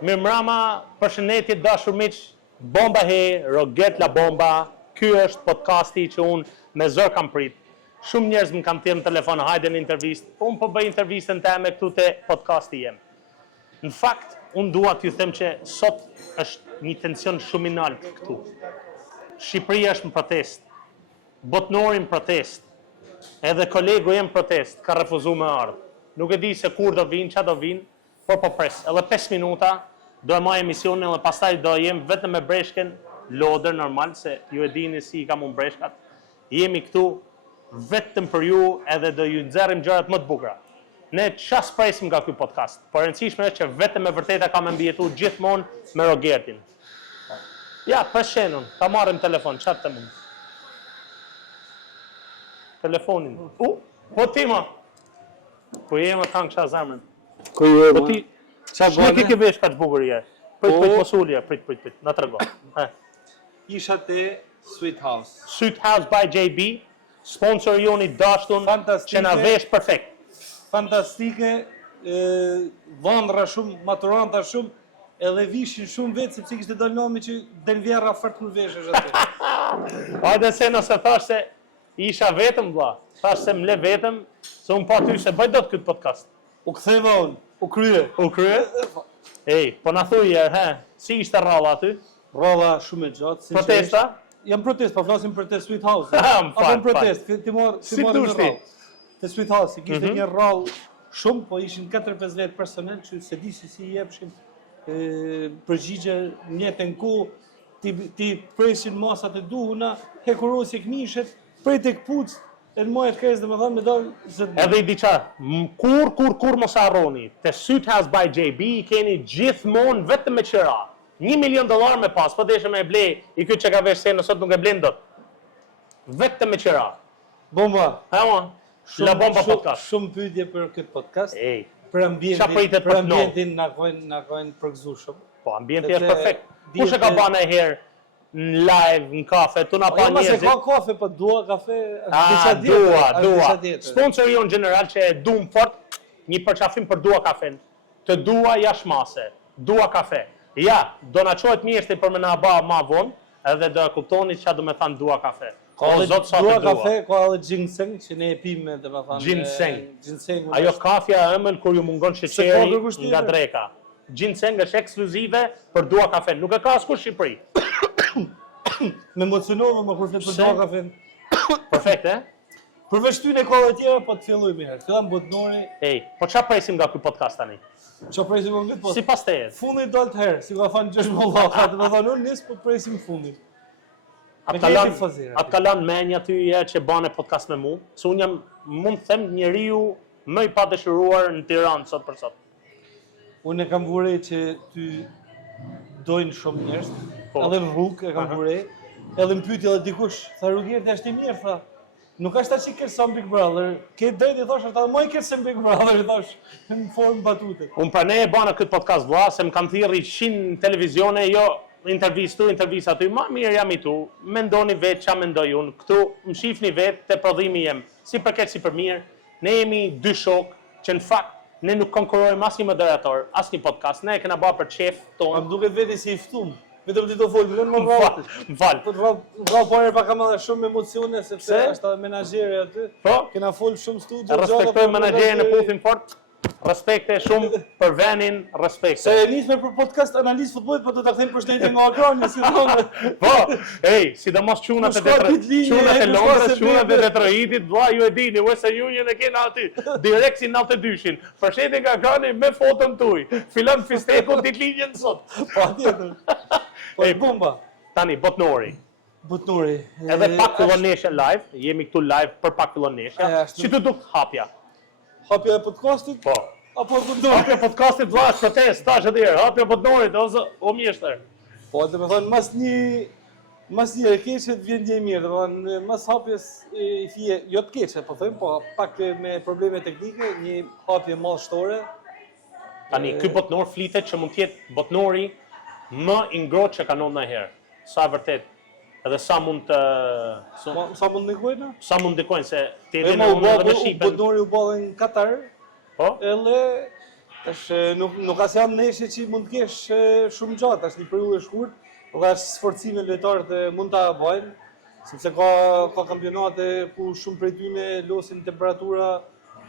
Mirëmbrëma, përshëndetje dashur miq, Bomba He, Roget la Bomba. Ky është podcasti që unë me zor kam prit. Shumë njerëz më kanë thënë në telefon, hajde në intervistë. Unë po bëj intervistën teme këtu te podcasti jem. Në fakt, unë dua t'ju them që sot është një tension shumë i lartë këtu. Shqipëria është në protest. Botnori në protest. Edhe kolegu jem protest, ka refuzuar me ardhë. Nuk e di se kur do vinë, çfarë do vinë, por po pres. Edhe 5 minuta do e marr emisionin dhe pastaj do jem vetëm me breshken lodër normal, se ju e dini si i kam unë breshkat. Jemi këtu vetëm për ju edhe do ju nxjerrim gjërat më të bukura. Ne çfarë presim nga ky podcast? Por e rëndësishme është që vetëm e vërteta kam mbijetuar gjithmonë me Rogertin. Ja, preshenon, ta marrim telefon, çfarë të mund. Telefonin. Po ti ma. Po jema kanë kësha zemrën. Ku je? Po ti, çfarë ke vesh kaq bukur je? Prit posulja, prit, na trego. Isha te Sweet House. Sweet House by JB, sponsor joni dashtun, që na vesh perfekt. Fantastike, vandra shumë, maturanta shumë, edhe vishin shumë vetë, sepse kishte dalë nomi që del vjerra fart kur veshësh aty. Hajde se nëse thash se isha vetëm vlla, thash se më le vetëm, se unë pa ty se bëj dot këtë podcast. U ktheva unë, u krye. U krye? Ej, po na thuj, si ishte rralla aty? Rralla shumë e gjatë. Protesta? Jam protest, po flasim për te Sweet House. Apo protest, ti mor si dushti? Te Sweet House, kishte një rrallë shumë, po ishin 4-5 vetë personel që se di si i jepshin përgjigje njëtën ku ti presin masat e duhuna, hekurosi këmishet, prej tek puc, e në mojët kërës dhe me thamë me dalë zëtë. Edhe i diqa, kur mos harroni, te Sweet House by JB i keni gjithmonë vetëm me qira. $1 milion me pas, po deshe me e blej, i këtë që ka vesh se nësot nuk e blen dot. Vetëm me qira. Bomba. La Bomba podcast. Shumë pyetje për këtë podcast. Ej, për ambientin na kojnë përgëzu shumë. Po, ambienti është perfekt. Kush e ka bane e herë në live, në kafe, tu na pa njerëzit? Se ka kafe, po dua kafe, dua. Sponsor jonë general që e du më fort, një përqafim për dua kafen. Të dua jashmase, dua kafe. Ja, do na qohet mirë për me na ba ma vonë, edhe do e kuptoni çfarë do me thanë dua kafe. Dua kafe, ka edhe ginseng, që ne e pime dhe me thanë. Ginseng. Ajo kafja e ëmël kur ju mungon sheqeri nga dreka. Ginseng është ekskluzive për dua kafe, nuk e ka askush në Shqipëri. Me emocionova më kur flet për dua kafe. Perfekt, Përveç ty ne ka edhe tjera, po të fillojmë herë. Fillam botnori. Ej, po çfarë presim nga ky podcast tani? Ço presim më vetë po. Sipas teje. Fundi dal të herë, si ka thënë Gjosh Mollaka, do të thonë unë nis po presim fundin. Atë kalon menja ty që bane podcast me mu, se unë jam, mund të them, njeriu më i padëshiruar në Tiranë sot për sot. Unë e kam vure që ty dojnë shumë njerëz, edhe në rrugë e kam vure, edhe më pyeti edhe dikush, tha Rogerti është i mirë, tha. Nuk është aq i keq sa Big Brother. Ke drejt i thosh ata më i keq se Big Brother, i thosh në formë batute. Unë pra ne e bana këtë podcast vlla, se më kanë thirrë 100 televizione, jo intervista aty, ma mirë jam i tu, mendoni vetë ç'a mendoj unë, këtu më shifni vetë te prodhimi jem, si për keq si për mirë, ne jemi dy shok që në fakt ne nuk konkurrojmë as një moderator, as një podcast, ne e kena bërë për çef tonë. Më duket vetë si i ftuar. Vetëm ti do fol, vetëm më vallë. M'fal. Po vallë parë pa kam shumë emocione sepse është menaxheri aty. Po, kena fol shumë studio. Respektoj menaxherin e puthim fort. Respekte shumë për vendin, respekte. Se e nisme për podcast analizë futbollit, po do ta kthejmë përshëndetje nga ekrani, si thonë. Po, sidomos çunat e Londrës, çunat e Detroitit, vlla ju e dini, Western Union e kena aty, direkt si 92-shin. Përshëndetje nga ekrani me foton tuaj. Fillon fisteku ditëlindjen sot. Patjetër. Po bomba. Tani botnori. Edhe pak fillon nesër live, jemi këtu live për pak fillon nesër. Si të duk hapja? Hapja e podcastit? Po. Apo botnori? Hapja e podcastit vllaç protest, tash edhe herë. Hapja e botnorit, o mjeshtër. Po, do të thonë mas një e keqe vjen një mirë, do të thonë mas hapjes i fije, jo të keqe, po them, po pak me probleme teknike, një hapje madhështore. Tani ky botnor flitet që mund të jetë botnori më i ngrohtë që ka ndodhur ndonjëherë. Sa vërtet. Edhe sa mund të sa mund ndikojnë? Sa mund ndikojnë se ti edhe në Shqipëri. Botnori u bollën në Katar. Po? Edhe Nuk ka se janë neshe që mund të kesh shumë gjatë, është një periudhë e shkurt, por ka sforcime lojtarët mund ta bëjnë, sepse ka kampionate ku shumë prej tyre losin temperatura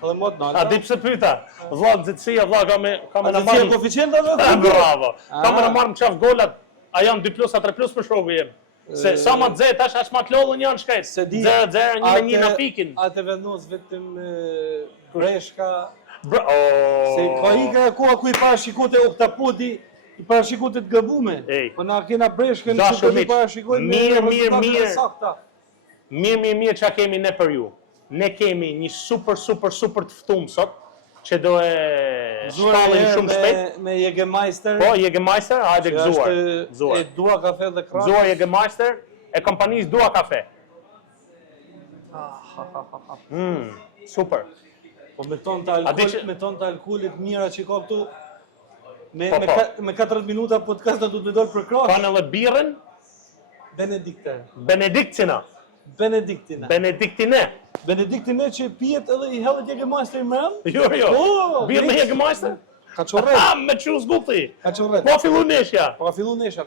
edhe më të larta. A di pse pyeta? Vlla nxehtësia, vlla ka me Në marrë. koeficientave? Bravo. Ka me marrë qaf golat, a janë 2+, a 3+ për shrogu jem. Se sa ma të zetë, është ma të lollën janë shkajt. 0-0, 1-1 në pikin. Atë vendos vetëm Breshka. Se Se ka ika koha ku i parashikote Oktapodi, i parashikote të gabume. Po na kena Breshkën që do të parashikojmë mirë. Mirë që kemi ne për ju. Ne kemi një super të ftum sot, që do e shkallin shumë shpejt. Me Jägermeister. Po, Jägermeister, hajde gëzuar. E Dua Kafe dhe Krah. Gëzuar Jägermeister, e kompanisë Dua Kafe. Super. Po me ton të alkoolit mira që ka këtu, me 40 minuta podcast do të dojnë për Krah. Kanë edhe birën? Benediktina. Benediktine që pijet edhe i hellet Jägermeister i mërëm? Jo. Birë me Jägermeister? Ka qorret. Me qus guti. Ka qorret. Po fillu neshja.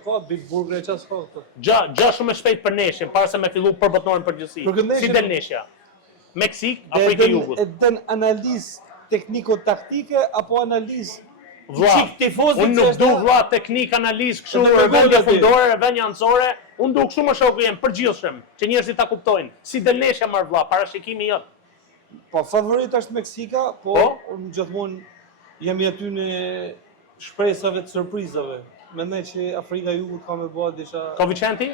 Ka Big Burger e qas ka këtu. Gja shumë e shpejt për neshjen, para se me fillu për botënorin përgjithësi. Si del neshja? Meksik, Afrika e Jugut. E den analizë tekniko-taktike apo analizë Unë nuk du vlla teknik, analizë, kështu, vendje fundore, vendje anësore, unë du kështu më shoku jem, përgjithshëm, që njerëzit ta kuptojnë. Si del neshja marr vlla, parashikimi jot. Po favorit është Meksika, po unë gjithmonë jemi aty në shpresave të surprizave. Mendoj që Afrika e Jugut ka me bëhet disha. Koeficienti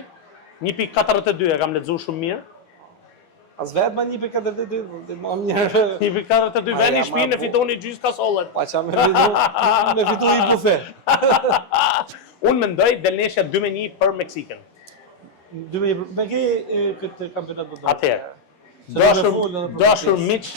1.42 e kam lexuar shumë mirë. As vetë ma 1.42, ma mirë. 1.42, veni shpinë e fitoni gjysë kasollet. Pa qa me fitu i bufe. Unë mendoj delneshja 2-1 për Meksikën. Me ke këtë kampionat do të Atëherë, dashur miq,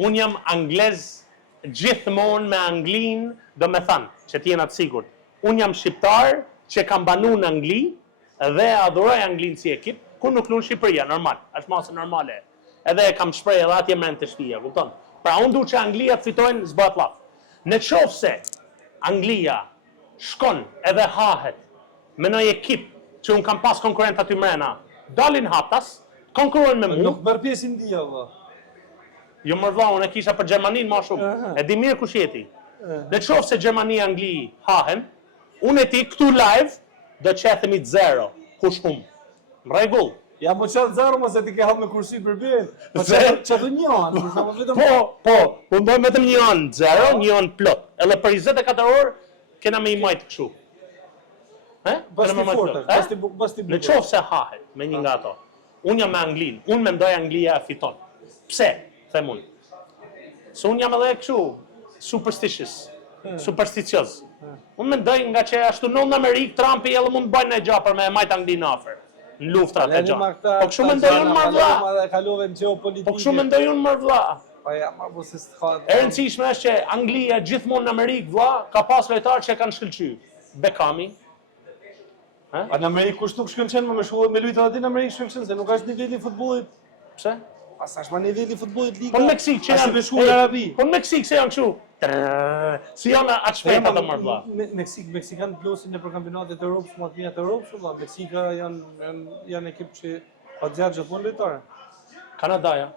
unë jam anglez gjithmonë me Anglinë, do me thanë, që t'jena të sigurt. Unë jam shqiptar që kam banu në Angli dhe adhuroj Anglinë si ekip, ku nuk lunë Shqipëria, normal, është masë normale. Edhe kam shprej edhe atje mrend të shtëpia, kupton? Pra unë du që Anglia të fitojnë zbat laf. Në qoftë se Anglia shkon edhe hahet me një ekip që unë kam pas konkurrent aty mrena, dalin haptas, konkurrojnë me mu. Nuk bërë pjesë India, vë. Jo mërë vla, unë e kisha për Gjermanin ma shumë. E di mirë kush jeti. Në qoftë se Gjermani e Angli hahen, unë e ti këtu live do qethemi 0, kush hum. Më regull. Ja mo qatë 0, ma se ti ke hapë me kursi për bërën. Po qatë një anë. Po mbojmë vetëm një anë 0, një anë plot. Edhe për 24 orë, kena me i majtë këshu. Në qoftë se hahet me një nga ato. Unë jam me Anglinë, unë mendoj Anglia fiton. Pse, them unë? Se unë jam edhe këshu, supersticios. Unë mendoj nga që ashtu në Amerikë, Trumpi edhe mund bëjnë në gjapër me majtë Anglinë afer. Në luftrat e gjatë. Po kështu mendoj unë marr vlla. Po kështu mendoj unë marr vlla. E rëndësishme është që Anglia gjithmonë në Amerikë vlla ka pas lojtarë që kanë shkëlqyer. Beckhami. Në Amerikë kush nuk shkëlqen me shkollë me lujtë aty në Amerikë shkëlqen se nuk është niveli i futbollit. Pse? Pas është ma niveli i futbollit liga. Po në Meksikë që janë shku në Arabi. Po në Meksikë se janë kështu. Si janë atë shpejt ata marr vlla. Meksikanë plosin në për kampionatet e Europës, më të mira të Europës, valla. Meksika janë ekip që ka zjarë gjithmonë lojtarë. Kanadaja.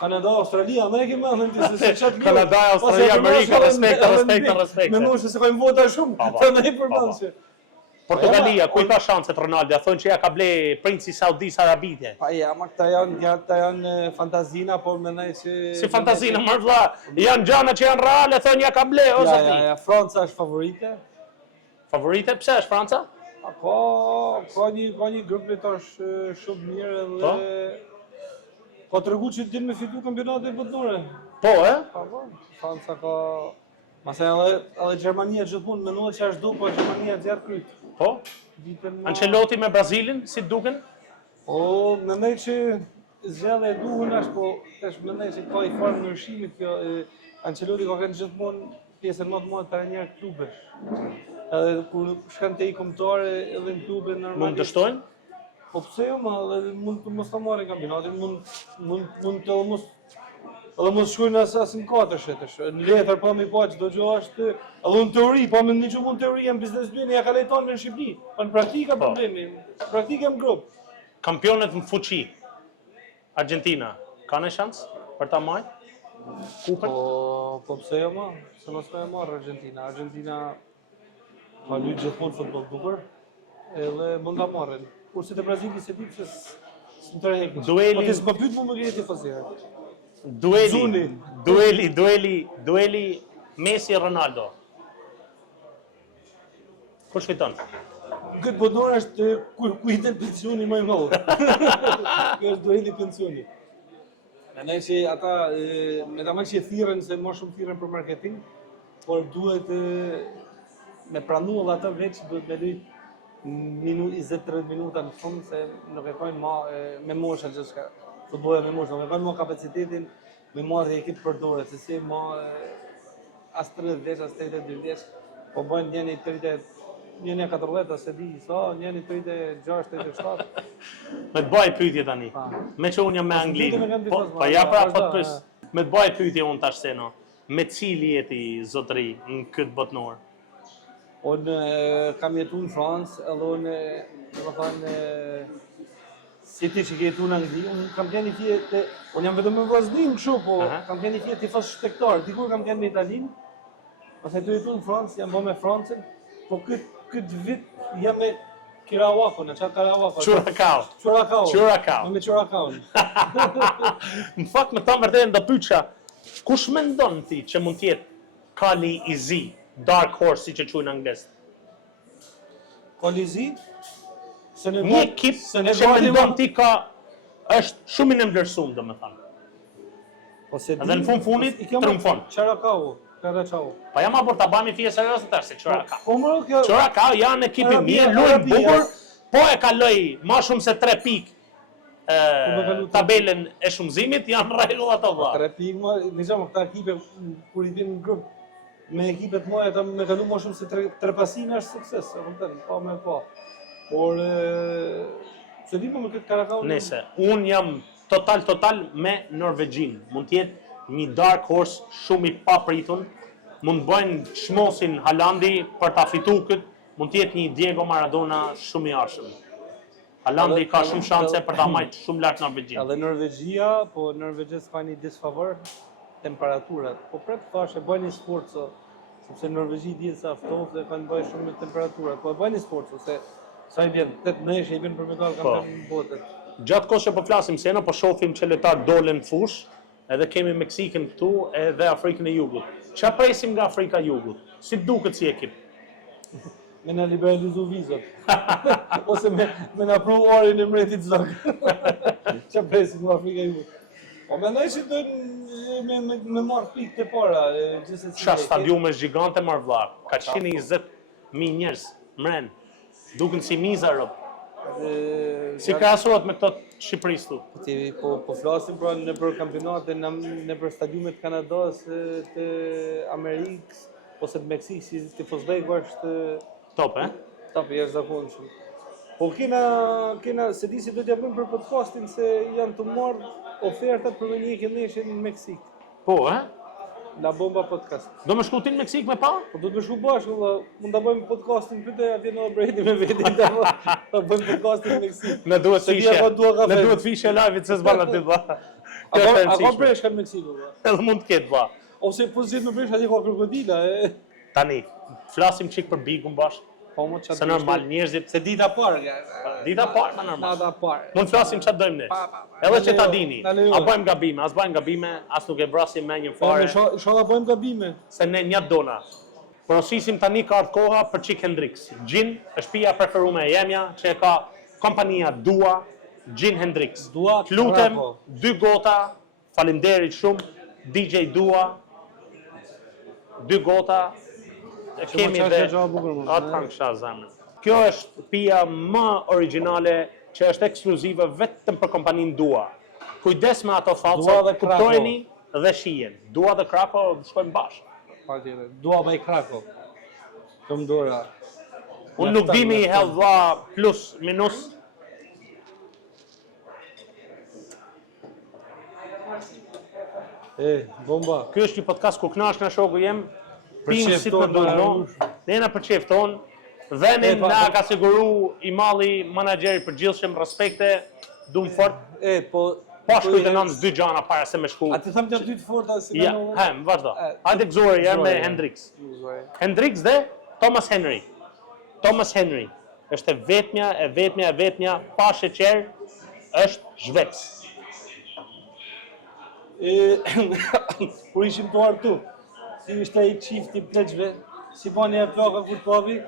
Kanada, Australia, me e ke mëndën të se qatë lirë. Kanada, Australia, Amerika, respekt. Me nëshë se kojmë vota shumë, të me i përbanë që. Portugalia, ku i ka shanset Ronaldo? Thonë që ja ka ble princi Saudis Arabite. Pa ja, ma këta janë fantazina, por me nej që... Si fantazina, mërë vla, janë gjana që janë reale, thonë ja ka ble, o zati. Ja, Franca është favorite. Favorite? Pse është Franca? Ka një grup lojtarësh shumë mirë dhe... Ka të regu që din me fitu kampionatet botnore. Po, Franca ka... Mase edhe Gjermania gjithmonë mendoj që është do, po Gjermania zjarë kryt. Po? Ancelotti me Brazilin, si duken? Po, mendoj që zgjallja e duhur është, po tash mendoj se ka i farë ndryshimit kjo. Ancelotti ka qenë gjithmonë pjesën më të madhe të trajnerë klubesh. Edhe kur shkon te i kombëtare edhe në klube normalisht. Mund dështojnë? Po pse jo, ma mund të mos ta marrin kampionatin, mund të mos Edhe mos shkojnë as në katër shetësh. Në letër pa mi pa çdo gjë është, edhe në teori, pa me një çumë në teori jam biznesmen, ja ka lejton në Shqipëri. Po në praktikë problemi, praktikë jam grup. Kampionet në fuqi. Argentina, ka në shans për ta marrë? Kupën? Po pse jo ma? Se mos me marrë Argentina. Argentina ka luajtur gjithmonë futboll bukur, edhe mund ta marrin. Kurse te Brazili se di se s'm tërheq. Dueli- Po ti s'më pyet mua më gjeni tifozia. Dueli Messi Ronaldo. Kush fiton? Këtë bodor është ku i del pensioni më i madh. Kjo është dueli pensioni. Mendoj se ata me tamam që thirrën se më shumë thirrën për marketing, por duhet me pranu edhe ata veç duhet me luajt 20-30 minuta në fund se nuk e kanë me mosha gjithçka. Futbolli me mosha, nuk e kanë më kapacitetin me marrë ekip përdore, se si më as 30 vjeç, as 32 vjeç, po bën njëri 40 se di, sa, njëri 36, 37. Me të baj pyetje tani. Me që unë jam me Anglinë. Po ja pra po të pys. Me të baj pyetje unë tash se no. Me cili jeti zotëri në këtë botënor? Unë kam jetu në Francë, edhe unë, më thënë, si ti që ke jetu në Angli, unë kam qenë fjetë, unë jam vetëm me vllaznin kështu, po kam qenë fjetë tifos shtektar, dikur kam qenë në Italinë, pastaj tu jetu në Francë, jam bë me Francën, po këtë vit jam me Kirawako, në qatë Kirawako. Curacao. Me Curacao. Në fakt me ta vërtetën do pyetja, kush mendon ti që mund të jetë kali i zi, dark horse si që quajnë anglisht? Kolizi, Një ekip që mendon ti është shumë i nevlerësuar, domethënë. Edhe në fund funit triumfon. Curacao. Pa jam apur ta bëjmë fije serioze tash se Curacao. Po Curacao janë ekip i mirë, luajnë bukur, po e kaloi më shumë se 3 pikë tabelën e shumëzimit, janë rregull ato valla. 3 pikë, më dizom këta ekipe kur i vin në grup me ekipet më ata me kalu më shumë se 3 pasime është sukses, e kupton? Po më po. Por se di më këtë Curacao. Nëse un jam total me Norvegjin. Mund të jetë një dark horse shumë i papritur. Mund bëjnë çmosin Halandi për ta fituar këtë. Mund të jetë një Diego Maradona shumë i arshëm. Halandi ka shumë shanse për ta marrë shumë lart Norvegjin. Edhe Norvegjia, po Norvegjës ka një disfavor temperaturat. Po pret thashë bëjnë sport sepse Norvegji dihet se aftohet dhe kanë bëjë shumë me temperaturat. Po bëjnë sport se sa i vjen 8 neshe i vjen për medalë kampionë bote. Gjatë kohës që po flasim se po shohim që lojtarë dolen në fush, edhe kemi Meksikën këtu edhe Afrikën e Jugut. Ç'a presim nga Afrika e Jugut? Si duket si ekip? Me na liberalizu vizat. Ose me na pru orin e mretit zog. Ç'a presim nga Afrika e Jugut? Po mendoj se do me marr pikë të para, gjithsesi. Qa stadiume gjigante marr vlla, ka 120.000 njerëz mren. Duken si miza rob. Si krahasohet me këto Shqipërisë tu? Po flasim pra në për kampionate, në për stadiumet Kanadas, të Amerikës, ose të Meksikës, si tifozlejku është top, top i jashtëzakonshëm. Po kena se di si do t'ja bëjmë për podcastin se janë të marrë ofertat për me një këndeshje në Meksikë. Po, La Bomba podcast. Do me shku ti në Meksikë me pa? Po do të me shku bashkë, mund ta bëjmë podcastin pyte atje në Bredi me vetin ta bëjmë podcastin në Meksikë. Ne duhet fishe live-it se s'balla ti valla. A ka breshka në Meksikë valla? Edhe mund të ketë valla. Ose po zgjidh me breshka atje ka krokodila. Tani, flasim çik për bigun bashkë. Po më çfarë? Se normal njerëzit se dita parë. Dita parë më normal. Dita parë. Mund flasim çfarë dojmë ne. Edhe që ta dini. A bëjmë gabime, as bëjmë gabime, as nuk e vrasim me një fare. Shola bëjmë gabime. Se ne një dona. Porosisim tani ka ardhur koha për Chick Hendrix. Gin është pija preferuar e jemja, që e ka kompania Dua, Gin Hendrix. Lutem 2 gota, faleminderit shumë, DJ Dua. 2 gota. Kemi dhe Kjo është pija më origjinale që është ekskluzive vetëm për kompaninë Dua. Kujdes me ato falca, kuptojeni dhe shijen. Dua dhe Krapo shkojnë bashkë. Dua dhe Krapo. Këmdora. Unë nuk di mi hedh vlla plus minus. Bomba. Ky është një podcast ku knash nga shoku jem, pim qef si të tonë, duhet, ne na për qef ton, venin na ka siguru i malli menaxheri përgjithshëm, respekte, dum fort. Po Pa shkujtë në nëndës 2 gjana para se me shku. A të thamë të dy të forta si Ja, vazhdo. Hajde gëzuar jam me Hendrix. Hendrix dhe Thomas Henry. Thomas Henry është e vetmja, pa sheqer, është zhvec. Kur ishim të artu, si ishte ai çifti pleqve, si bani e plaka kur pavi.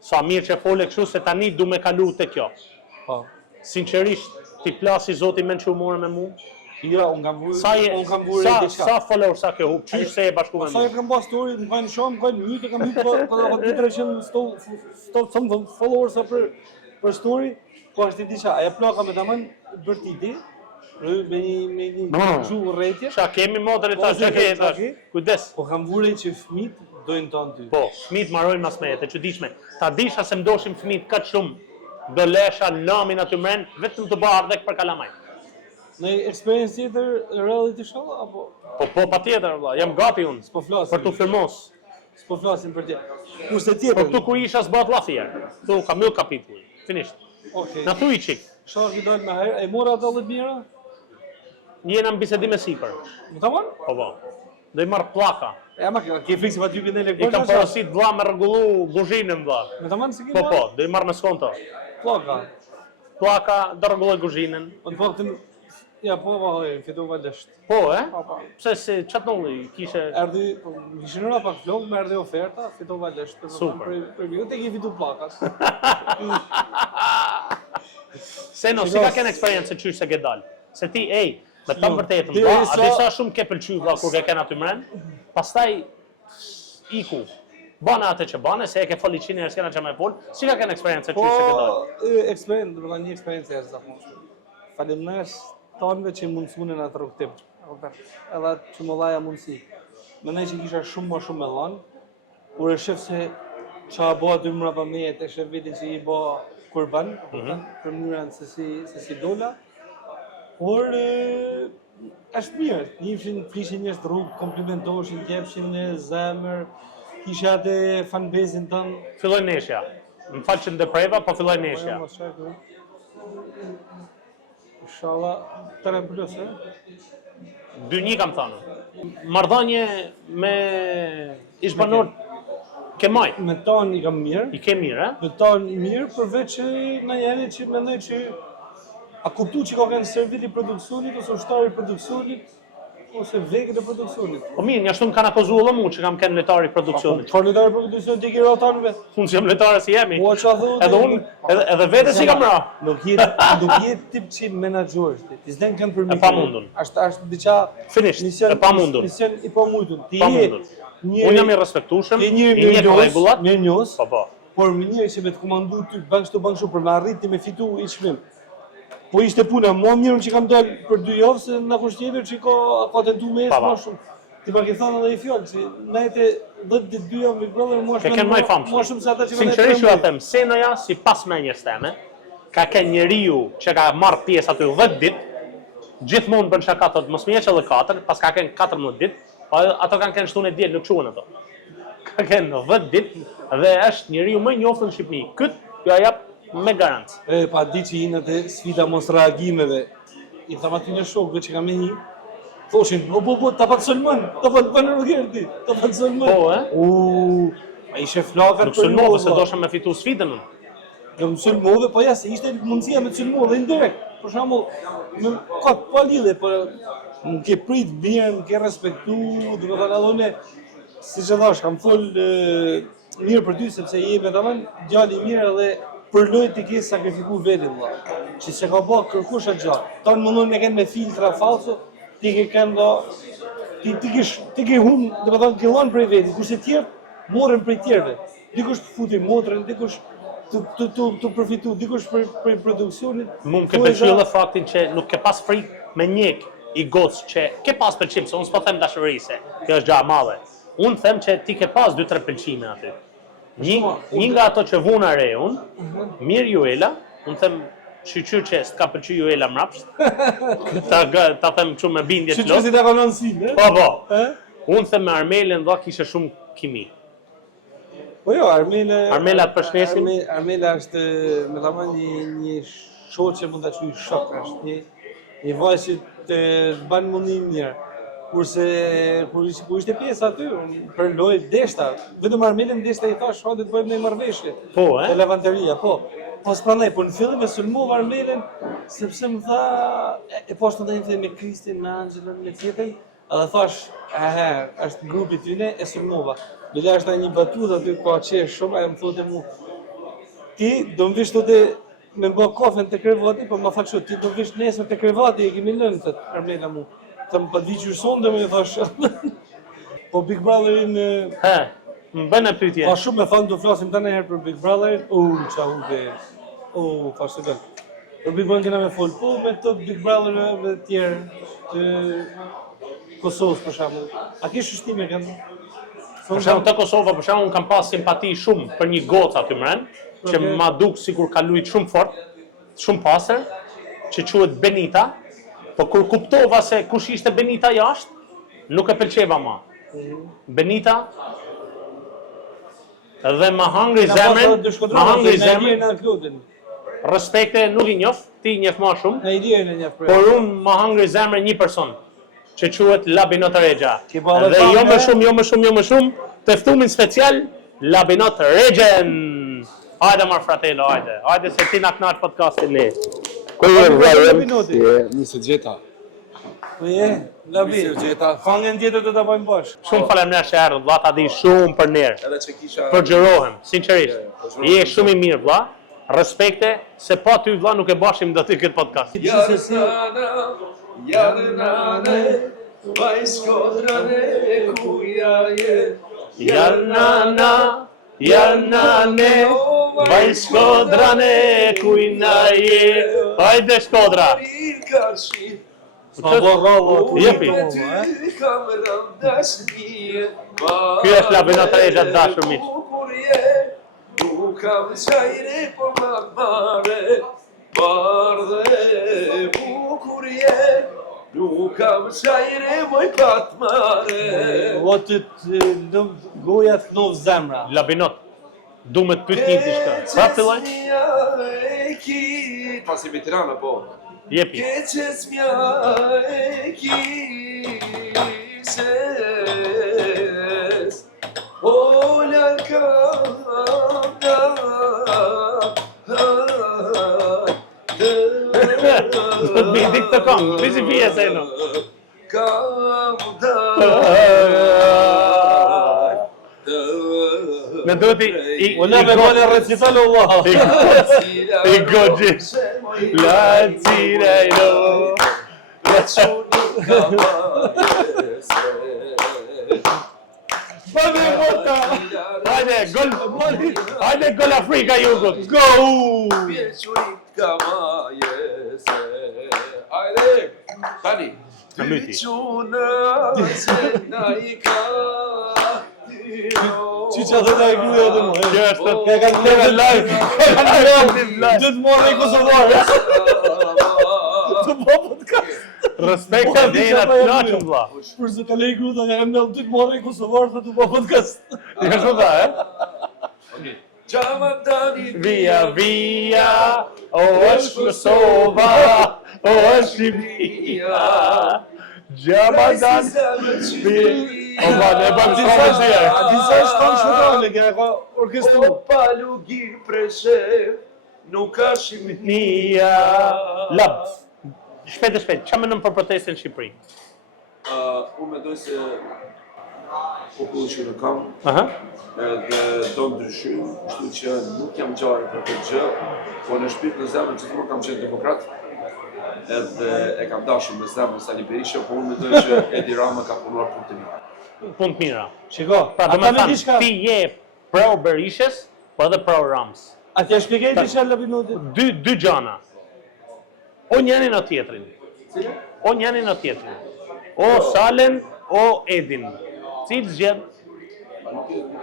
Sa mirë që fole kështu se tani du me kalu të kjo. Po. Sinqerisht, ti plasi zoti me në që morë me mu? Ja, unë kam vurë diçka. Sa follower sa ke hup, qysh se e bashku me mu? Sa e kam bërë story, më kanë shumë, më kanë mytë, kam mytë, po 300 followers për story, po është diçka. Ajo plaka me tamam bërtiti, me një gjuhë rretje. Qa kemi modën e tash, qa ke tash? Kujdes. Po kam vurë që fëmit dojnë tonë ty. Po, fëmit marrojnë mas me jetë, e çuditshme. Ta disha se mdoshim fëmit këtë shumë, do lesha lamin aty mren, vetëm të bardhek për kalamaj. Në experience tjetër reality show apo Po patjetër vëlla, jam gati unë. s'po flasim. Për tu firmos. S'po flasim për tjetër. Kurse tjetër. Por tu ku isha s'bët llathje. Tu kam jo kapitull. Finisht. Okej. Na thuj çik. Shoqi dal me herë, e mora ato 10 bira? Jena në bisedim me sipër. Më tamam? Po. Do i marr pllaka. E ma ke fiksim aty që ndele I kam porosit vlla me rregullu kuzhinën vlla. Më tamam se ke. Po, do i marr me skonto. Plaka. Pllaka do rregulloj kuzhinën. Po të paktën ja po fitova lesht. Po, Po. Pse se çatnolli kishe Erdhi, kishin ora pak flok, më erdhi oferta, fitova lesht. Super. Për ju tek i fitu plakas. Se no, si ka kënë eksperiencë qysh se ke dal. Se ti, me të vërtetën, Ti, a sa- disa shumë ke pëlqy vlla kur ke kënë aty mren, pastaj iku. Bane atë që bane, se e ke fol 100 herë s'kena që me fol, si ka kënë eksperiencë qysh se ke dal. Eksperiencë, do të thonë një eksperiencë e zakonshme. Faleminderit tonëve që mundsuan në atë rrugë tim. Edhe atë që më dhaja mundësi. Mendoj që kisha shumë me llan. Kur e shef se ç'a bëa dy mbrapa meje, e shef vetin që i bë kurban, për mënyrën se si dola. Por është mirë, njifshin, flishin njerëz të rrugë, komplimentoshin, t'jepshin në zemër, kisha atë fanbase-in tënë. Filloj neshja. Më fal që ndëpreva, po filloj neshja. Inshallah, 3 plus, 2-1 kam thënë. Marrëdhënie me ishbanor ke maj. Me tonë i kam mirë, I ke mirë, me tonë mirë, përveç që në jeni që mendoj që a kuptu që ka kanë serviti produksionit, ose ushtari produksionit, ose vegët e produksionit. Po mirë, njashtu më kanë akuzuar edhe mua që kam kënë letari produksionit. Fornitari produksionit i kira tanëve. Unë që jam letare si jemi. Po ç'a thonë? Edhe unë, edhe vete si kam ra. Nuk jetë tip që menaxhor, ti s'den kanë për E pamundun. Është diçka Finisht, e pamundun. Mision i pamundun. Ti Pamundun. Unë jam i respektueshëm, i njeh rregullat. mirë njohës, Po. por më njëri që me të komandu ty bën kështu për me arriti me fitu i çmim. Po ishte puna, mua mirë që kam dalë për 2 javë se na kush tjetër që ka tentu me Pa. më shumë. Ti pa ke thënë edhe i fjalë që na jetë 10 ditë 2 javë me brother mua Ke kënë maj famshëm. Mua shumë se ata që Sinqerisht ju them, Senoja si pas menjes teme, ka kënë njeriu që ka marrë pjesë aty 10 ditë, gjithmonë bën shaka thotë mos më jeç edhe 4, pas ka kënë 14 ditë, po ato kanë kënë shtunë e diel nuk quhen ato. Ka kënë 10 ditë dhe është njeriu më i njohur në Shqipëri. Këtë ja jap me garancë. Pa di që hinë atë sfida mos reagimeve. I tham aty në shokëve që kam me një. Thoshin, po, ta pat Solman, ta pat Panergerti, ta pat Solman. Po, Ma ishe flakat Nuk sulmove se dosha me fitu sfidën unë. Jo më sulmove, po ja, se ishte mundësia me të sulmove, indirekt. Për shembull, ka pa lidhe, po më ke prit mirë, më ke respektu, do të thënë edhe unë, si që thash, kam fol mirë për ty, sepse je me tamam djali i mirë dhe për lojë ti ke sakrifiku vetin, valla. Që se ka bë kërkush atë gjallë. Tanë mundon me kënë me filtra falso, ti ke kënë do, ti ke humë, do të thënë ke lënë prej vetit, kurse tjerë morën prej tjerëve. Dikush futi motrën, dikush të përfitu, dikush për produksionit. Mund ke pëlqyer edhe faktin që nuk ke pas frikë me njek i gocë që ke pas pëlqim, se unë s'po them dashuri se kjo është gjë e madhe. Unë them që ti ke pas 2-3 pëlqime aty. Një nga ato që vuna re unë, mirë Juela, unë them Shqyqyr që s'ka pëlqy ju Ela mrapsht. Ta them kështu me bindje të Që lot. si ta kanon sinë, Po. Unë them me Armelën dha kishe shumë kimi. Po jo, Armela të përshnesim. Armela është me ta një shoqe mund ta quaj shok, është një vajzë që të ban mundim mirë. Kurse kur ishte pjesë aty, për lojë deshta, vetëm Armelën deshta i thash, "Ha, do të bëjmë një marrëveshje." Po, Te lavanteria, po. Pas prandaj, po në fillim e sulmova Armelën sepse më tha, e po ashtu ndaj me Kristin, me Angelën, me tjetrin, edhe thash, është grupi tyne, e sulmova. Bile është një batutë aty ka qesh shumë, ajo më thotë mu, ti do më vish thotë me mba kafen të krevati, po më tha kështu, ti do vish nesër të krevati, e kemi lënë të Armela mu. Të më pa di qërëson dhe me thash. Po Big Brotherin... Më bën e pyetje. Pa shumë me thanë do flasim të herë për Big Brotherin, qa huve, thash të gëllë. Për Big Brotherin kena me folë, po me të Big Brotherin dhe tjerë të Kosovës për shamë. A ke shështime kanë? Për shembull te Kosova, për shembull, unë kam pas simpati shumë për një gocë aty mren, që ma duk sikur ka lujt shumë fort, shumë pastër, që quhet Benita, po kur kuptova se kush ishte Benita jashtë, nuk e pëlqeva më. Benita dhe ma hangri zemrën, respekte nuk i njoh, ti i njeh më shumë, por unë ma hangri zemrën një person, që quhet Labinot Regja. Dhe jo më shumë, të ftumin special, Labinot Regjen. Hajde marr fratello, hajde se ti na knaq podcastin ne. Ku je Labinoti? Nisë gjeta. Po je, Labi, fangën tjetër do ta bëjmë bashkë. Shumë faleminderit që erdhë, vlla, ta di shumë për nerë. Edhe që kisha... Përgjërohem, sinqerisht. Je shumë i mirë, vlla. Respekte, se pa ty vlla nuk e bashim do të këtë podcast. Jarnane, vaj Shkodrane, kuja je. Jarnane, vaj Shkodrane, kujna je. Hajde Shkodra. Jepi. Ky është Labinot Regja të dashur miq. Nuk kam qajre por ma mare, bardhe bukur je. Nuk kam qajre moj pat mare. Goja të knov zemra. Labinot, du me të pyet një diçka. Sa filloj? Pasi me Tirana po. Jepi. Keçes mja e kises, ola kanda. Do të bëj dik të kam, bizi pjesë e no. Me duhet i gole recital Allah. I gogjë. La tira i lo. Hajde gol Afrika Jugut. Go! Hajde, tani. Amyti. Që dhe da e gruja dhe mu, Kjo është Ka kanë leve live. Dhe të morë e Kosovarë. Të po podcast. Respekte dhe jena të knaqëm, vlla. Për se ka lej gruta nga emnel të morë e Kosovarë dhe të po podcast. Ja shumë tha, Via, o është Kosova, o është Shqipëria. Gjamadan O ba, ne bëmë të komës njerë. A disa është kanë shmëtane, kja ka orkestru. O palu gjirë preshe, nuk ka shqipnia. Nia. Lab, shpejt, që menëm për protestën në Shqipëri? Unë mendoj se populli që në kam, edhe do ndryshim, kështu që nuk jam gjarë për këtë gjë, po në shpirt në zemrën që të kam qenë demokrat, edhe e kam dashur me zemrën Sali Berisha, po unë mendoj që Edi Rama ka punuar punë të mirë. Punë të mira. Shiko, Pra do me thanë, ti je pro Berishës, po edhe pro Rams. A t'ja shpjegej të shalë Labinotit? Dy gjana. O njënin o tjetrin. O njënin o tjetrin. O Salen, o Edin. Cilë zgjedh?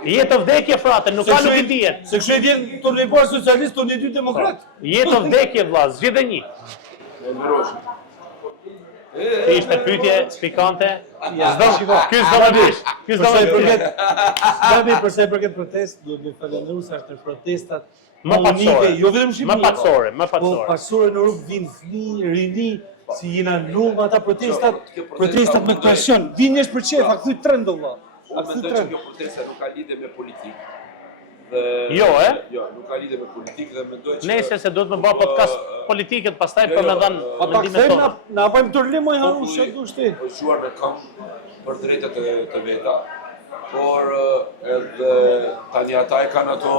Jetë vdekje frate, nuk ka nuk I dihet. Se kështu e vjen tonë i parë socialist, tonë I dy demokrat. Jetë vdekje vlla, zgjidhe një. Ishte pyetje pikante. Ky s'do më dish. Ky s'do më dish. Gabi përsa I përket protestë, duhet të falenderoj se është protestat Më patsore. jo vetëm në Më Shqipëri. patsore. Po pasore në Europë vinë fëmijë, rini, si jena numër ata protestat me pasion. Vinë njesh për qef, a kthy trend valla. A Unë kthy mendoj që trend. kjo protesta nuk ka lidhje me politikë. Jo, Jo, nuk ka lidhje me politikë dhe mendoj që Nëse se duhet më bëj podcast politike pastaj për më dhënë Pa mendimet kthejmë tona. na bëjmë turlim më haru çfarë dush ti. është shuar në kamp për drejtat të veta, por edhe tani ata e kanë ato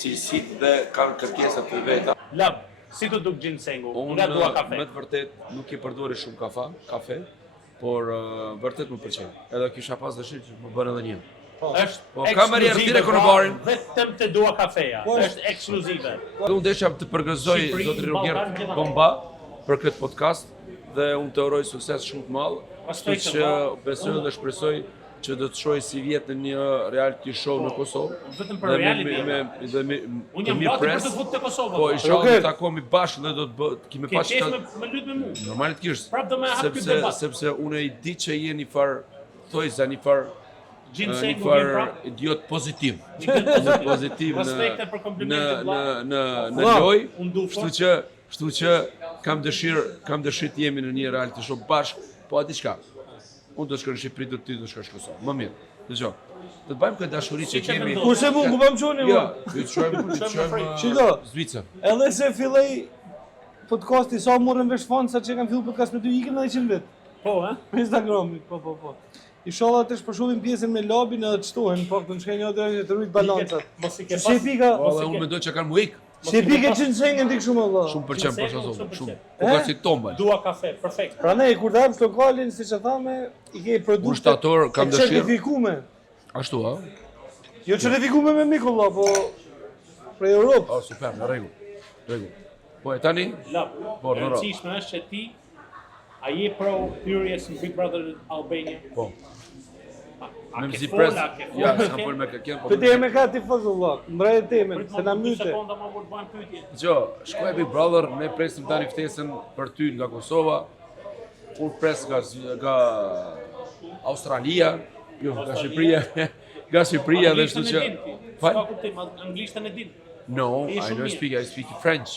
cilësitë dhe kanë kërkesat të veta. Lab, si të duk gjinsengu, nga dua kafe. Me të vërtet nuk I përdori shumë kafe, por vërtet më pëlqen. Edhe kisha pas dëshirë që më bën edhe një. Po, kam marrë artire në barin. Vetëm të dua kafeja, është ekskluzive. Dhe unë desha të përgëzoj zotrin Roger Bomba për këtë podcast dhe unë të uroj sukses shumë të madh, kështu që besoj dhe shpresoj që do të shojë si vjet në një reality show në Kosovë. Vetëm për reality. Unë jam gati për të futur te Kosova. Po, inshallah të takohemi bashkë dhe do të kemi pas Ke me lut me mua. normalisht Prap do më hap ky debat. sepse unë I di që jeni far thojza një far Gjinsengu far vjen prap. idiot pozitiv. Pozitiv. Pozitiv Respekte për komplimentet vlla. në lojë. Unë du Kështu që kam dëshirë të jemi në një reality show bashkë, po aty çka. Unë do të shkoj në Shqipëri, do ti do shkosh në Kosovë. Më mirë. Dëgjoj. Do të bëjmë këtë dashuri që kemi. Kurse mu ku bëm çoni Jo, mo. do të shkojmë Shiko. Zvicër. Edhe se filloi podcasti sa morën vesh fonca që kanë filluar podcast me ty ikën edhe 100 vet. Po, ha? Në Instagram, po. Inshallah të shpërshullim pjesën me lobin edhe të shtohen, po të shkojnë një deri të rrit balancat. Mos I ke pas. Shepika, Po, unë mendoj që kanë muik. shepika gjinsengen dik shumë valla. Shumë pëlqen për Shumë shkak pëlqen. shumë. Po ka si tombal. Dua kafe, perfekt. Prandaj kur të hapësh lokalin, siç e thamë, I ke produkte. Ushtator kam dëshirë. Certifikume. Ashtu, ha? Jo certifikume me mikulla, po prej Europë. Oh, super, në rregull. Po, e tani? Lab, Po, e rëndësishme është që ti a je pro hyrjes në Big Brother Albania? Po. A Me ke mzi fola, pres. a ke Ja, fola, s'kam ke? folë me kërkjen, po. Të te me ka ti fazullah, mbrajë temën, se na myte. Sekonda më vërë të bëjmë pyetje. Gjo, shkoj Big Brother, ne presim tani ftesën për ty nga Kosova. Unë pres nga Australia, jo, nga Shqipëria, nga Shqipëria dhe kështu që. S'ka kuptim, anglishtën e din. No, Je I shumë don't mirë. speak, I speak French.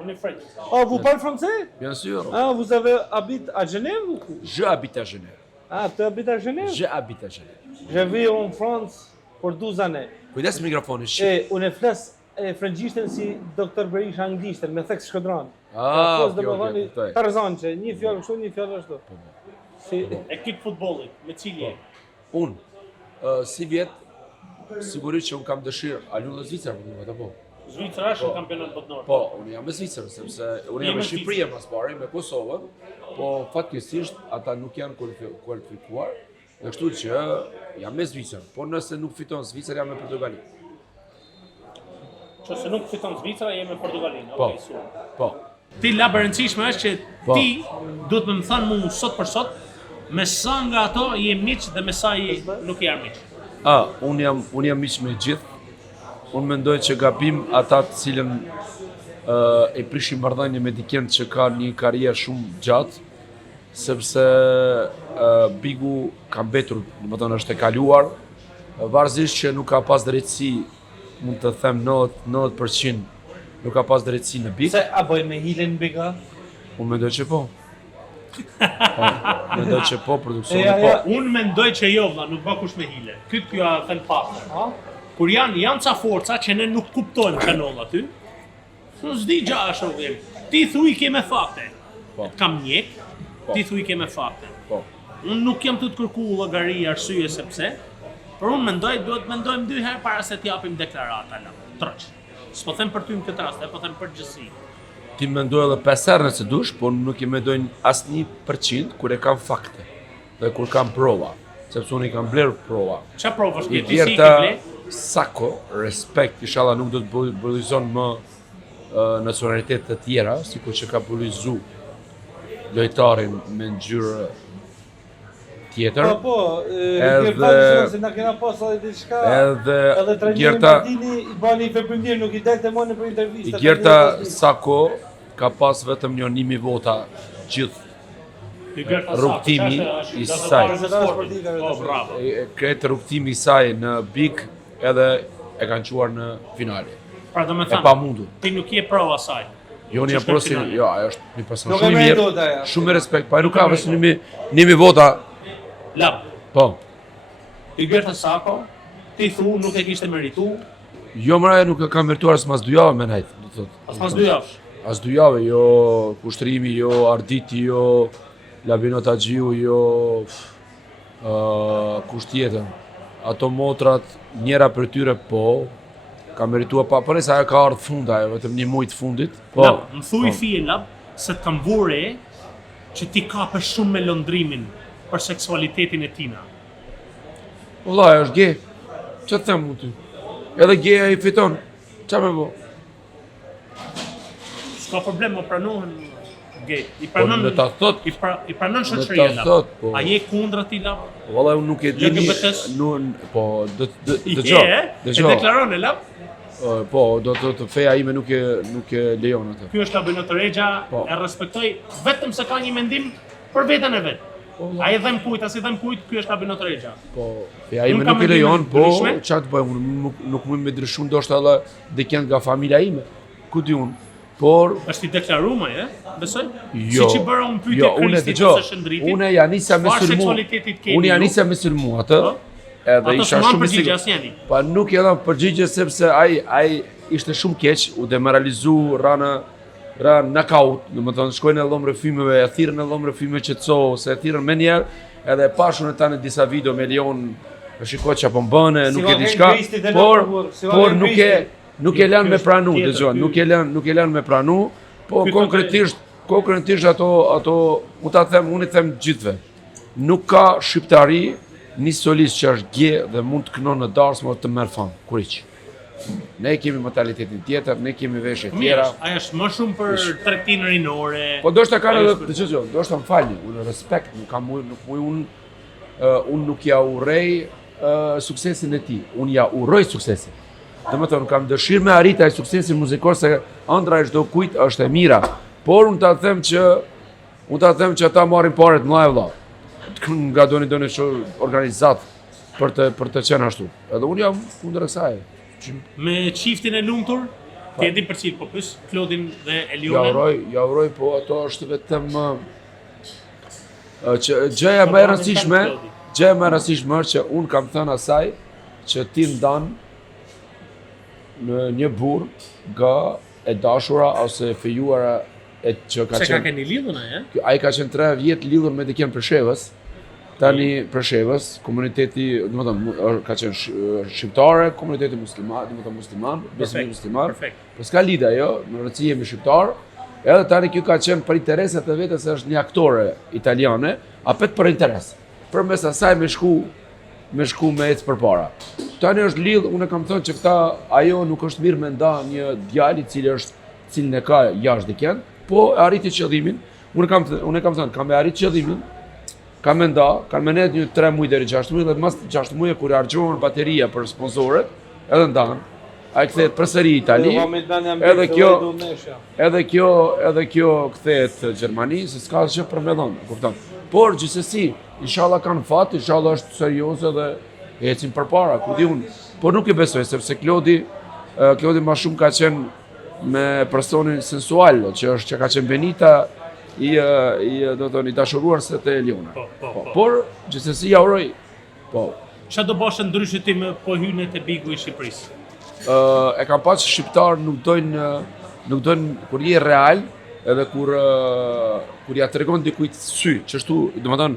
Unë i French. Ah, vous parlez français? Bien sûr. Ah, vous avez habite à Genève ou quoi? Je habite à Genève. Ah, tu habites à Genève? Je habite à Genève. Je vis en France pour 12 années. Kujdes mikrofonin, shqip. Unë e flas frëngjishten si doktor Berisha anglishten, me theks shkodran. Ah, Flas domethënë kuptoj. Tarzançe, një fjalë kështu, një fjalë ashtu. Si E kit futbollit, me cili je? Unë, si vjet, sigurisht që unë kam dëshirë, a lunë në Zvicër, më të po. Zvicra është në kampionat botnor. Po, unë jam me Zvicër, sepse unë jam Je me me Shqipëria mas pari, me Kosovën, po fatkesisht ata nuk janë kualifikuar, dhe kështu që jam me Zvicër, po nëse nuk fiton Zvicër, jam me Portugali. Që se nuk fiton Zvicra, je me Portugalinë. Po, Okej, super. po. Ti la rëndësishme është që Po. ti duhet më thënë mu sot për sot, me sa nga ato je miq dhe me sa nuk je miq. Unë jam miq me gjithë. Unë mendoj që gabim ata të cilën e prishin marrëdhënie me dikën që ka një karrierë shumë gjatë, sepse Bigu ka mbetur, domethënë është e kaluar, varësisht që nuk ka pas drejtësi, mund të them 90% nuk ka pas drejtësi në Big. se a bëjnë me hilen biga? Unë mendoj që po. Mendoj që po, produksioni Ja, po. ja. Unë mendoj që jo vlla, nuk bë kush me hile. Kyt kjo a thën pak. Kur janë ca forca që ne nuk kuptojmë kanall aty. Nuk s'di gja ashtu vjen. Ti thuj ke me fakte. Po. Kam njek. Po. Ti thuj ke me fakte. Po. Unë nuk jam të kërku llogari arsye sepse, por unë mendoj duhet mendojmë 2 herë para se t'japim deklarata la. Troç. S'po them për ty në këtë rast, po them për gjithësi. Ti mendoj edhe 5 herë nëse dush, por nuk i mendoj asnjë %, kur e kam fakte dhe kur kam prova, sepse unë i kam bler prova. Ç'a provash I ti si i ke tjerta ble? sako, respekt, inshallah nuk do të bullizon më nacionalitet të tjera, sikur që ka bullizu lojtarin me ngjyrë tjetër. Po, Gerta se na kena pas edhe diçka. Edhe trajneri Mardini i bani veprimdir, nuk i delte më në për intervistë. Gerta Sako ka pas vetëm një 1000 vota gjithë rrugtimi i saj. Kretë rrugtimi i saj në BIK edhe e kanë quar në finale. Pra do me E pa mundur. ti nuk je pro asaj. Jo, një prosi, jo, ajo është një person shumë i mirë, shumë me respekt, pa e nuk ka vësë 1000 vota. Lab. Po. I Gerta Sako, ti thu nuk e kishte meritu, Jo, mëra nuk e kam merituar as mas 2 javë me najtë, do të thotë. as pas 2 javësh. As 2 javë, jo kushtrimi, jo Arditi, jo Labino Tagjiu, jo kusht tjetër. Ato motrat, njëra për tyre po, ka merituar pa, për nësa ajo ka ardhë funda, ajo vetëm një muj të fundit. Po, Lab, më thuj fije Lab, se të kam vure që ti kape shumë me lëndrimin për seksualitetin e tina. Vëllai, është gay. Që të them mu ty? Edhe geja i fiton. Qa me bo? S'ka problem, më pranohen gay. I Po pranon, në ta thot, i pranon në shoqëria ta Lab. thot, po. A je kundra ti Lab? Valla unë nuk e dini, LGBT-s? po, Je, dëgjoj, e deklaron e Lab? po, do të feja ime nuk e lejon atë. Ky është Labino Tregja, Po. e respektoj vetëm se ka një mendim për veten e vet. A i dhem kujt, as i dhem kujt, ky është Labino Tregja. Po, feja ime Unë kam nuk e mendime lejon, po, ndryshme. çfarë të bëj, unë nuk mund me ndryshu ndoshta edhe dikën nga familja ime. Ku di unë? Por Është i deklaruar, besoj? jo. Siç i bëra unë pyetje Jo, unë Kristit dëgjoj. ose Shëndritit. Unë ja nisa me çfarë sulmu. seksualitetit keni Unë ja ju? nisa me sulmu atë. Po. Edhe Ato isha s'man shumë i përgjigje sigurt. asnjëri. Pa nuk e dham përgjigje sepse ai ishte shumë keq, u demoralizu ra knockout, domethënë shkoi në llom rrëfimeve, e thirrën në llom rrëfimeve qetëso, se e thirrën më njerë, edhe e pashun e ta në disa video me Leon, e shikoj çapo mbënë, nuk e di çka, por nuk e lanë me pranu, dëgjoj, nuk e lanë me pranu, po konkretisht ato unë i them gjithve. Nuk ka shqiptari një solist që është gje dhe mund të kënon në darsë të merë fanë, kuriq. Ne kemi mentalitetin tjetër, ne kemi veshje tjera. Aja është më shumë për tregtinë rinore. Po do shta kanë edhe, dëgjoj, do shta më falni, unë respekt, unë nuk ja urrej suksesin e tij, unë ja uroj suksesin. Domethënë kam dëshirë me arrit ai suksesin muzikor se ëndra e çdo kujt është e mira, por unë ta them që ata marrin parë të mëdha vëlla. Nga doni organizat për të qenë ashtu. Edhe unë jam kundër kësaj. Me çiftin e lumtur, ti e di për çift, po pyes Klodin dhe Elionën. Ja uroj, po ato është vetëm që gjëja më e rëndësishme është që unë kam thënë asaj që ti ndan në një burr nga e dashura ose e fejuara që ka Se ka qenë. keni lidhur ai, Ai ka qenë 3 vjet lidhur me dikën Preshevës. Tani Preshevës, komuniteti, domethënë ka qenë shqiptare, komuniteti musliman, besimi musliman. Perfekt. Po s'ka lidhje ajo, në rëndësi jemi shqiptar. Edhe tani kjo ka qenë për interesat e vetes, është një aktore italiane, apet për interes. Përmes asaj me shku me ecë përpara. Tani është lidh, unë kam thënë që ajo nuk është mirë me nda një djalë i cilin e ka jashtë dikën, po e arriti qëllimin. Unë kam thënë, kam e arrit qëllimin, kam me nda, kam me net një 3 muaj deri 6 muaj, dhe mas 6 muaj kur argjohen bateria për sponsorët, edhe ndanë. Ai kthehet përsëri në Itali. Edhe kjo kthehet në Gjermani, se s'ka asgjë për me dhënë, kupton. Por gjithsesi, inshallah kanë fat, inshallah është serioze dhe ecim përpara, ku di unë. Por nuk e besoj sepse Klodi më shumë ka qenë me personin sensual, që ka qenë Benita i dashuruar se te Eliona. Por gjithsesi ja uroj. Po. Çfarë do bashë ndryshe ti me po hyrjen e Bigu i Shqipërisë? E kam pas shqiptar nuk dojnë kur je real, edhe kur ja tregon dikujt sy, çështu, domethënë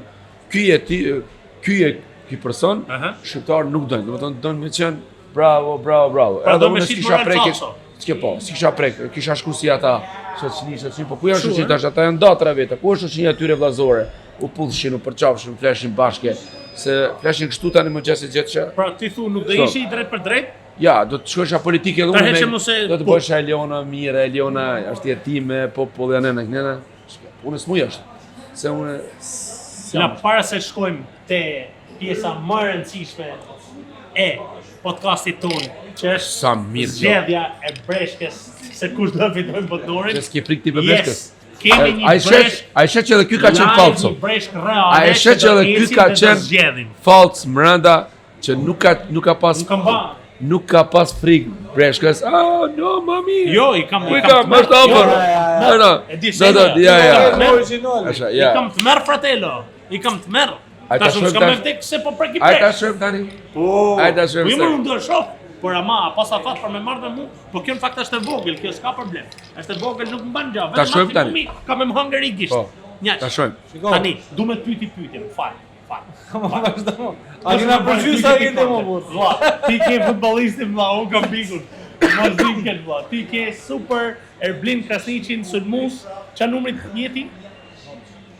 ky person, shqiptar nuk dojnë, domethënë dojnë me qenë bravo. Edhe unë s'kisha prekë. S'kisha prekë, kisha shku si ata, shoqëni, po ku janë shoqënit tash, ata janë datra vete, ku është shoqënia atyre vllazore? U pullshin, u përqafshin, fleshin bashke, se fleshin kështu tani më gjesi gjithë që. Pra ti thu nuk do ishi i drejt për drejt? Ja, do të shkosha politike edhe unë do të bësha Eliona mire, Eliona është jetime, popull janë nëna. Unë s'muj është. Se unë... La para se shkojmë te pjesa më e rëndësishme e podcastit tonë, që është Sa mirë. zgjedhja e breshkës se kush do fitojnë botorin. Që s'ke frikë ti për breshkës. Kemi një breshk A i shet që edhe ky ka qenë falso. një breshk A reale e shet që edhe ky ka qenë falso mrenda që nuk ka pas nuk ka pas frikë breshkës. Oh, no, mami. Jo, i kam më është afër. No. E di Do, se ja. Original. Asha, I ja. kam të merr fratello. I kam të merr. A ta Tash unë shohim s'kam tash? me vdek se po prek i Ai ta breshk. shohim tani. Po. Ai ta shohim. Po jo më do shoh. Por ama, pas sa fat për me marrë me mu, po kjo në fakt është e vogël, kjo s'ka problem. Është e vogël, nuk mban gjë. Ta shohim tani. Ka me më hangër i gisht. Po. Njaç. Ta shohim. Tani, du me të pyetje, fal. A kena përgjysë sa kete më burr. Vlla, ti ke futbollistin vlla, unë kam bikun. Mos dinket vlla. Ti ke super Erblin Krasniqin Sulmus, ç'a numrit jeti?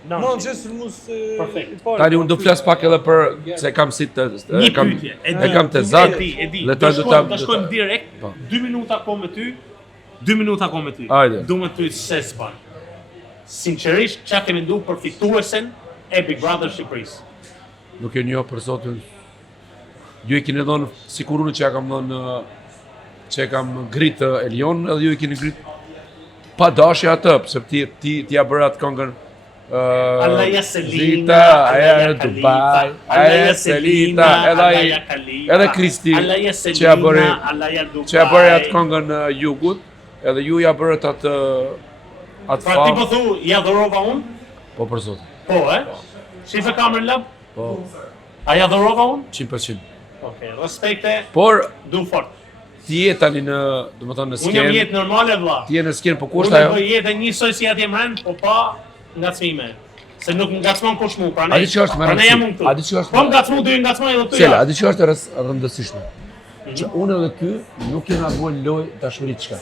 Manchester mus Perfekt. Tani unë do flas pak edhe për se kam si të Një kam pyetje. e kam të zak. E di. Dhe ta do ta Do shkojmë direkt. Po. 2 minuta ko me ty. 2 minuta ko me ty. Hajde. Du me ty se s'ban. Sinqerisht, ç'a ke mendu për fituesen e Big Brother Shqipërisë? Nuk e njoh për zotin. Ju e keni dhënë sikur unë që ja kam dhënë që e kam gritë Elion, edhe ju e keni gritë pa dashje atë, pse ti ja bëra atë këngën Allaja Selina, Zita, aja Allaja në Dubai, Khalifa, aja Allaja Selita, Selina, edhe Allaja Khalifa, edhe Kristi, Allaja që ja bëri Selina, Allaja Dubai. që ja bëri atë këngën Jugut, edhe ju ja bërët atë Pra ti po thu, ja dhurova unë? Po për zotin. Po, Shife kamerën lab? Po, A ja dhurova unë? 100%. Okej, respekte, Por du fort. ti je tani në, domethënë në Unë jam skenë, jetë normale, vlla. ti je në skenë, po kush Unë ajo? bëj jetë njësoj si atje mren, po pa ngacmime. Se nuk ngacmon kush mu, pra ne. A di që është më pra ne rëndësi? jam unë këtu. A di që është Po ngacmu, dy ngacmoj edhe ty. Sela, a di që është rëndësishme? Që unë edhe ky nuk kena bën loj dashuri çka.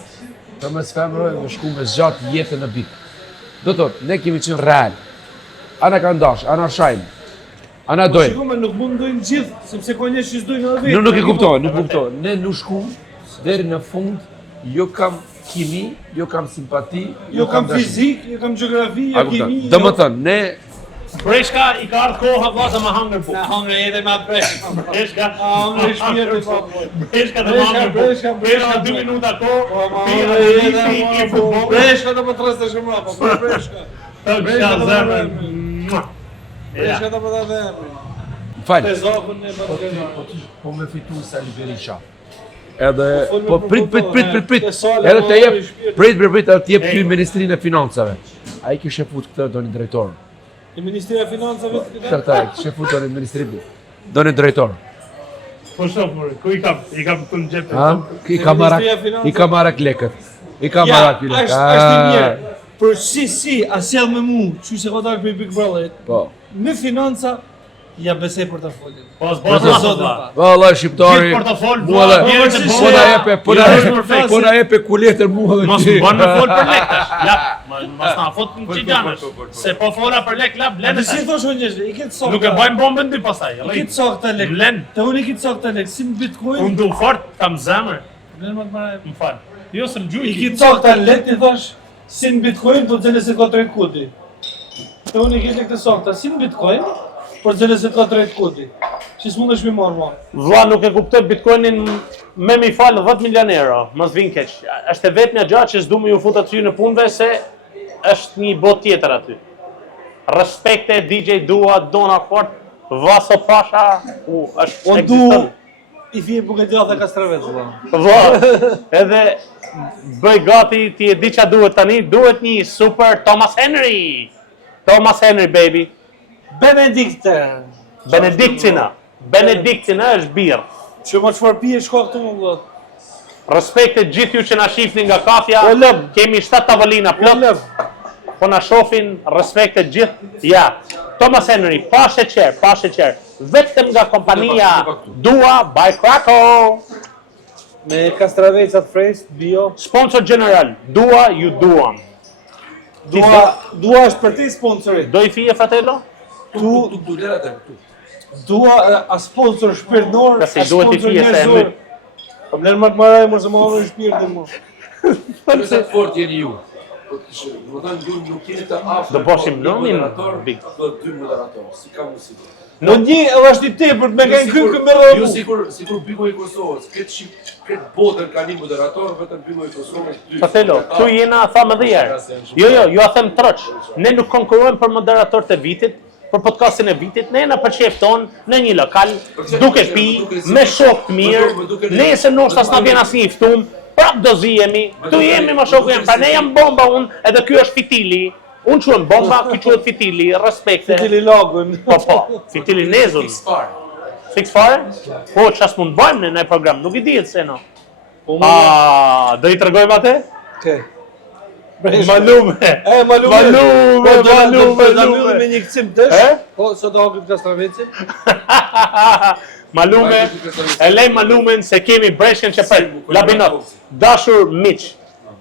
Për mes femrave me shku me zgjat jetën në bitë. Do thotë, ne kemi qenë real. Ana ka ndash, ana shajmë. Ana dojmë. Shikoj, nuk mund ndojnë gjithë, sepse ka njerëz që s'dojnë edhe vetë. Nuk e kuptoj, nuk kuptoj. Ne nuk shku deri në fund, jo kam kimi, jo kam simpati, Jo kam dashuri. fizik, jo kam gjeografi, A jo kupton? kimi. Domethënë, ne Breshka i ka ardhë koha vllaza më hangër po. Na hangër edhe me atë breshk. Breshka, Hangër shpirë po. Breshka të hangër po. Breshka 2 minuta kohë. Pi analizi i futbollit. Breshka do më treste shumë rapa, po breshka. Breshka zemrën. Breshka do më ta dhe. fal. Te zokun e Ballkanit. Po me fitu Sali Berisha. Edhe po me prit. Te Sali, Edhe të jep i shpirt. prit edhe të jep ky Ministrinë e Financave. Ai kishte fut këtë doni drejtor. Te Ministria e Financave të këtë. Certa, kishte fut doni Ministrinë. Doni drejtor. Po shoh more, ku i kam? I kam këtu në xhep. Ha? I ka marrë lekët. I ka Ja, marrë lekët. është i mirë. Për si, a sjell me mu, që se ka dalë për Big Brother, Po. me financa, ja besej portafolin. Po s'bën Për asot zotin vlla. pa. Valla shqiptari. Gjithë portofol, Mua dhe vjerë të po po bota. na jepe, po na Jo, jepe, është perfekt. po na jepe kuletër mua dhe Mos ti. bën me fol për lek tash. Ja, mos na fut në xhiganësh. Se po fola për lek, la blenë. Dhe si thosh o njerëzve, i këtë sokë. Nuk e bëjmë bombën dy pastaj. I këtë sokë të lek. Blen. Të unë i këtë sokë të lek, si në Bitcoin. Unë du fort, kam zemër. Blen më të maraj. Më fal. Jo se më I gjuj. këtë sokë të lek, ti thash, si në Bitcoin, po të zene se ka të rejtë kudi. Të unë i këtë këtë sokë të, si në Bitcoin, po të zene se ka të rejtë kudi. Që s'mund është mi marrë ma. Vlla nuk e kuptoj Bitcoinin me mi fal 10 milion euro. Mos vin keq. Është e vetmja gjë që s'du me ju fut aty në punëve se është një botë tjetër aty. Respekte DJ Dua, Dona Fort, Vaso Pasha, është O du, ekziston. i fje buke djatha ka stravec, vla. Vlla, edhe bëj gati, ti e di qa duhet tani, duhet një super Thomas Henry. Thomas Henry, baby. Benedikte. Benediktina është birë. Që ma qëfar pije shko këtu më vlot. Respekte gjithë ju që na shifni nga kafja, O lëb. kemi 7 tavolina plot, po na shofin, respekte gjithë, ja. Thomas Henry, pa sheqer, vetëm nga kompania Dua by Krakow. Me kastravecat frejst, bio. Sponsor general, Dua ju duam. Dua është për ti sponsorit. Do i fije, fratello? Dua a sponsor shpirtnor, a Kasi duhet i sponsor fije se e njerëzor. myt. Po blen më të maraj, mërë se më haver shpirtin mu. Sa fort jeni ju. Do të thonë nuk jeni të afër. Do boshim nomin big. Do 2 moderatorë, si ka mundësi. Në një edhe është i tepër me kanë këngë me Jo sikur Bigo i Kosovës, këtë botën ka një moderator, vetëm Bigo i Kosovës. Patelo, tu jena thamë dhe herë. Jo, ju a them troç. Ne nuk konkurrojmë për moderatorët e vitit, për podcastin e vitit, ne jena për shef ton në një lokal, duke pi, me shok të mirë, nese nështë as na vjen asnjë i ftuar, prap do zihemi, tu jemi më shoku jam, pra ne jam bomba unë, edhe ky është fitili. Unë quhem bomba, ky quhet fitili, respekte. Fitili lagun. Po, fitili nezun. Fix fare? Po, ças mund bëjmë në një program, nuk I dihet se no. Do I tregojmë atë? Okej. Malume. Malume me një kcim dësh. Po, sot do hapim Kastravecin. Malume, e lej malumen se kemi breshkën që për labinot. Dashur miq.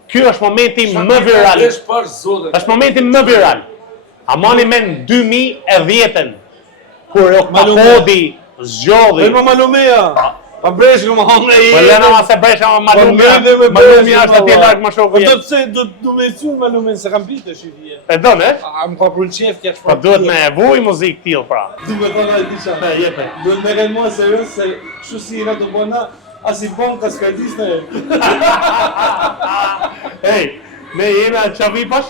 Ky është momenti më viral. Është momenti më viral. A mani men 2010-ën, kur Oktapodi zgjodhi. Më malumeja. Pa breshkën më hangre i. Po lena ma se breshka më malumja. Malumja është atje larg më shoku. Do pse do me thon malumen se kam bitë shifje. E don, e? A më ka pëlqef kja Po duhet me vuj muzikë tillë pra. Du me thonë ai disha. Jepe. Duhet me kanë mua serios se kështu si na do bëna as I bon kaskadis në Ej, ne jena qavipash?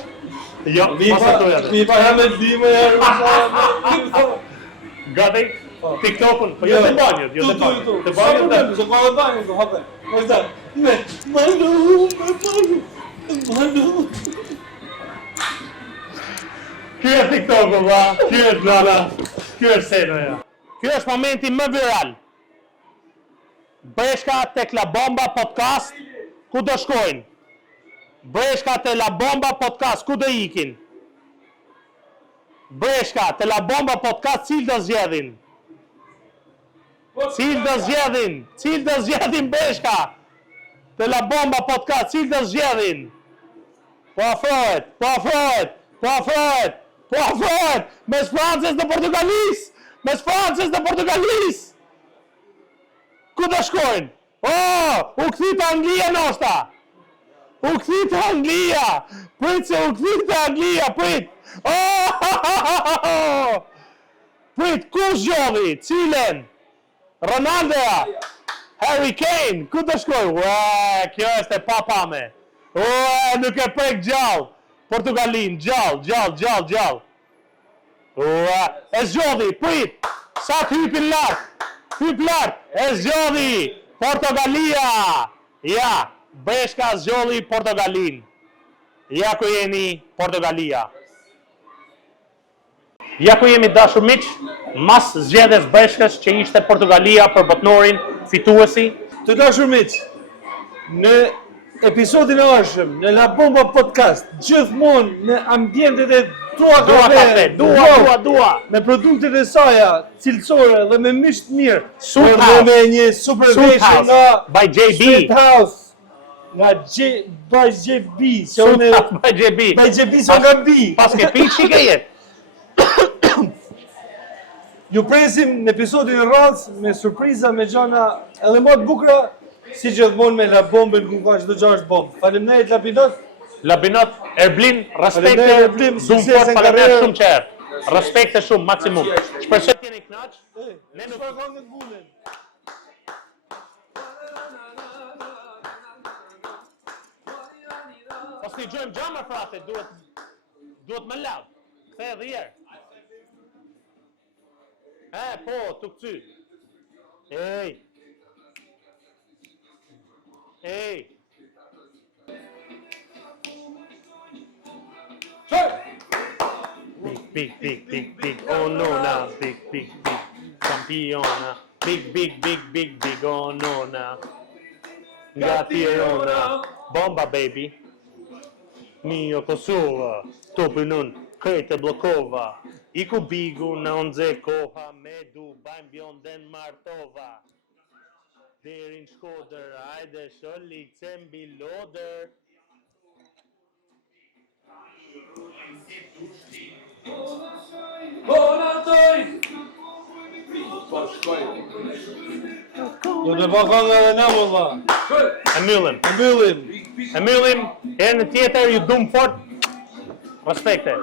Jo, Vipa jam e dhime Gati? TikTokun? Po jo të banjët, jo të banjët. Të banjët dhe? Se ka dhe banjët, do hape. Vazhda, me malu. Ky është TikToku, ba. Ky është nana. Ky është senoja. Ky është momenti më viral. Breshka tek La Bomba Podcast, ku do shkojnë? Breshka te La Bomba Podcast, ku do ikin? Breshka te La Bomba Podcast, cilë do zgjedhin? Cilë do zgjedhin Breshka? Te La Bomba Podcast, cilë do zgjedhin? Po afrohet! Mes Francës dhe Portugalis! Ku do shkojnë? U kthit Anglia noshta! Prit se u kthit Anglia, prit! Prit, ku zgjodhi? Cilen? Ronaldoja? Harry Kane? Ku do shkojnë? Kjo është e papame! Nuk e prek gjallë! Portugalin, gjallë! E zgjodhi, prit! Sa hypin lartë! E zgjodhi Portogalia! Ja, Breshka zgjodhi Portogalin. Ja ku jeni Portogalia. Ja ku jemi dashur miq, mas zgjedhjes Breshkës që ishte Portogalia për botënorin fituesi. Të dashur miq, në episodin e ardhshëm në La Bomba Podcast, gjithmonë në ambientet e Dua Kafe, dua. Me produktet e saja cilësore dhe me mish të mirë. Sweet House. Me një supervision nga by JB. Sweet House. Nga by JB. By JB. By JB so nga B. Pas ke pi çike jet. Ju presim në episodin e radhës me surpriza, me gjana edhe më të bukura, si gjithmonë me La Bombën ku ka çdo gjë është bombë. Faleminderit Lapinot. Labinot, Erblin, respekte, faleminderit shumë që erë. Respekte shumë, maksimum. Shpresoj të jeni kënaq. Ne nuk këngët bulen. Pas të gjojmë gjama frate, duhet më laud. Kthe edhe herë. Po, tu këcy. Ej. Big, oh no na, big, campiona, big, oh no na, Gatirona, bomba baby, mio Kosova, topi non, krete blokova, iku bigu na onze koha, medu, bajm bjonden Martova, derin Shkoder, ajde sholik, cembi loder, Do të bëj këngë edhe ne valla. E mbyllim. Herë në tjetër ju dum fort Respekte.